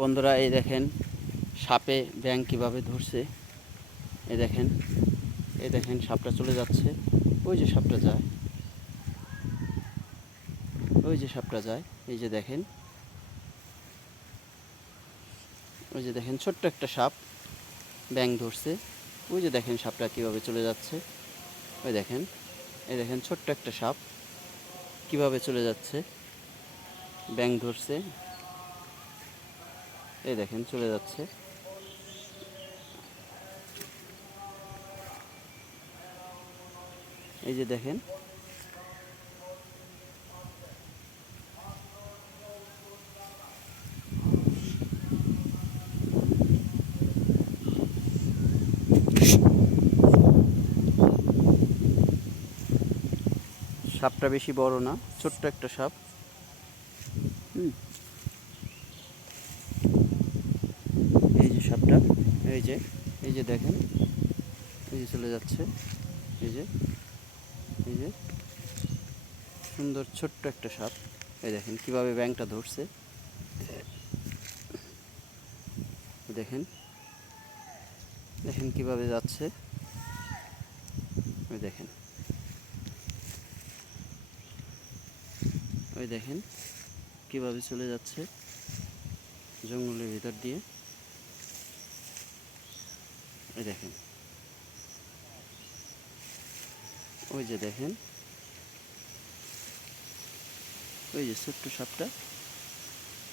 বন্ধুরা, এই দেখেন সাপে ব্যাঙ কীভাবে ধরছে। এই দেখেন, এই দেখেন সাপটা চলে যাচ্ছে। ওই যে সাপটা যায়, ওই যে সাপটা যায়। এই যে দেখেন, ওই যে দেখেন ছোট্ট একটা সাপ ব্যাঙ ধরছে। ওই যে দেখেন সাপটা কীভাবে চলে যাচ্ছে। ওই দেখেন, এই দেখেন ছোট্ট একটা সাপ কীভাবে চলে যাচ্ছে, ব্যাঙ ধরছে। এই দেখেন চলে যাচ্ছে। এই যে দেখেন, সাপটা বেশি বড় না, ছোট্ট একটা সাপ। এই যে সাপটা, এই যে, এই যে দেখেন, এই যে চলে যাচ্ছে। এই যে, এই যে সুন্দর ছোট্ট একটা সাপ। এই দেখেন কিভাবে ব্যাঙটা ধরছে। দেখেন, দেখেন কিভাবে যাচ্ছে। ওই দেখেন, ওই দেখেন কিভাবে চলে যাচ্ছে জঙ্গলের ভিতর দিয়ে। ওই দেখেন, ওই যে দেখেন, ওই যে ছোট্ট সাপটা।